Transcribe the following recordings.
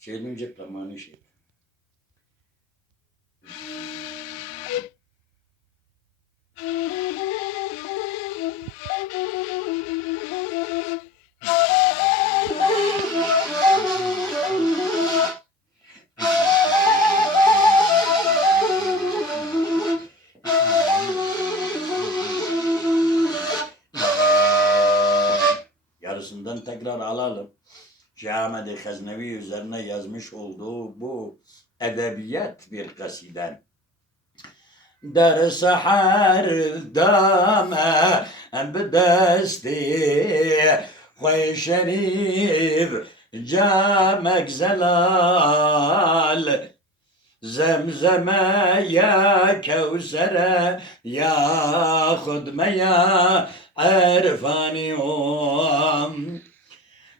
Şeyince zamanı şey. Yarısından tekrar alalım. Ahmed-i Gaznevi üzerine yazmış olduğu bu edebiyat bir kasiden. در سحر دامه بدستی خوی شریف جامک زلال زمزمه یا کوسره یا خدمه یا عرفانیوم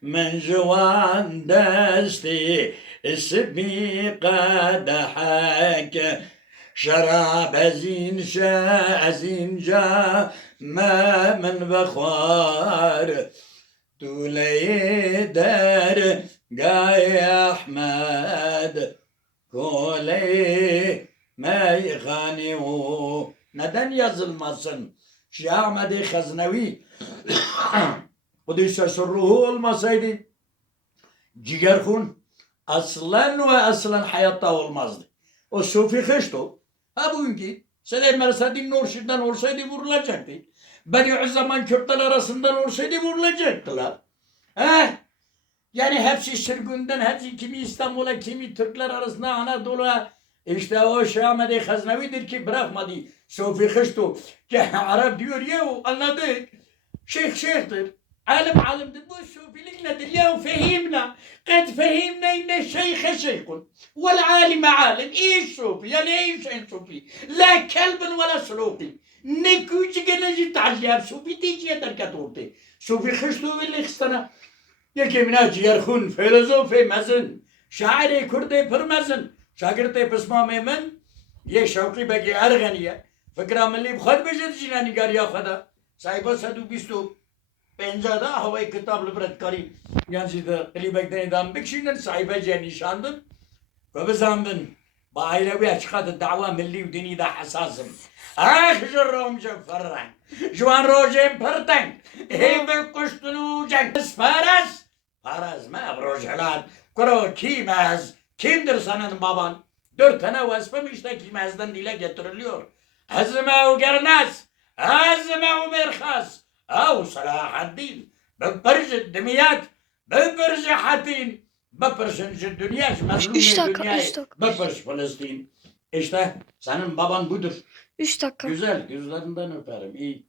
من جوان دستی اسمی قدحک شراب از اینجا ما من بخوار دوله در گای احمد کوله meyhani o. Neden yazılmasın? Şeyh Ahmed-i Gaznevi Kudüs'e sırruhu olmasaydı Cigerhun aslen hayatta olmazdı. O sufi hışto. Ha bugünkü Süleyman Mersed'in Nurşid'den olsaydı vurulacaktı. Bediüzzaman Kürtler arasından olsaydı vurulacaktılar. He? Yani hepsi sürgünden, hepsi kimi İstanbul'a, kimi Türkler arasında Anadolu'ya. İşte o Şeyh Ahmed-i Gaznevi'dir ki bırakmadı. Sufi hışto. Arap diyor ya anladık. Şeyhtir. Alimdir. Bu sufilik nedir? Ya fehimna. Kad fehimna inne şeyhe şeyhun. Vel alime alim. İyi sufi. Yani iyi şeyh sufi. La kelbin ve la suluki. Ne küçük enerji taşıyar. Sufi diyeceği derket orta. Sufi hıştu ve lixtana. Yekimina ciğerhun. Filozofi mezin. Şairi kurdi pırmezin. Şagirti pısma memin. Ye şevki beki erganiye. Fikra milli bkhad bejed jinani gariya khada. Sahiba sadu bistu. Penjada havai kitab libretkari. Yani de klibekten idam bekşinden sahibe nişandın. Ve bizandın. Ailevi açıkadı dava milli ve dini de hassasım. Jurrum ferran. Juan rojem perten. Heybe kuştunu cenk. Faraz mı brojelan. Kuro kimez. Kimdir senin baban? 4 tane vasfım işte kimezden dile getiriliyor. Azme-u gernaz. Azme-u merkhas. أو صلاح الدين ببرج الدميات ببرج حاتين ببرج الدنيا مظلوم الدنيا ببرج فلسطين. İşte senin baban budur. 3 dakika. Güzel, gözlerinden öperim. İyi.